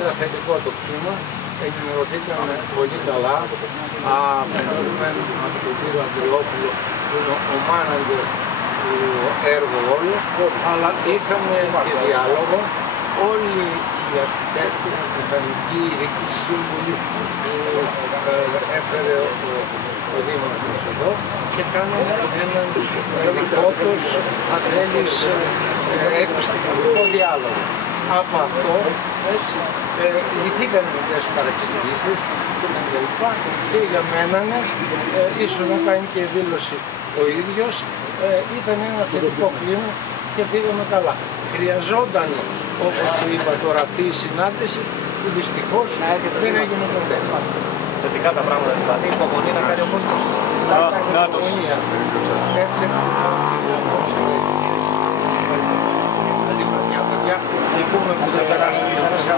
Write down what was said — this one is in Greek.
είδα θετικό το κλίμα, ενημερωθήκαμε πολύ καλά. Φαινόταν από τον κύριο Αντριόπουλο, που είναι ο μάνατζερ του έργου όλου, αλλά είχαμε και διάλογο. Όλοι οι αρχιτέκτοι, οι μηχανικοί, οι ειδικοί σύμβουλοι που έφερε ο Δήμαρχος εδώ και κάναμε έναν δικό τους, αν θέλεις, επιστημονικό διάλογο. Από αυτό, έτσι, λυθήκαν μερικές παρεξηγήσεις και για μένα, ίσως να κάνει και δήλωση ο ίδιος, ήταν ένα θετικό κλίμα και πήγαμε καλά. Χρειαζόταν, όπως του είπα τώρα, αυτή η συνάντηση που δυστυχώς δεν έγινε ποτέ. Θετικά τα πράγματα δηλαδή, υπομονή να κάνει ο κόσμος. Έτσι εκτιμάω την απόψη. Λυπούμε που δεν περάσατε μέσα.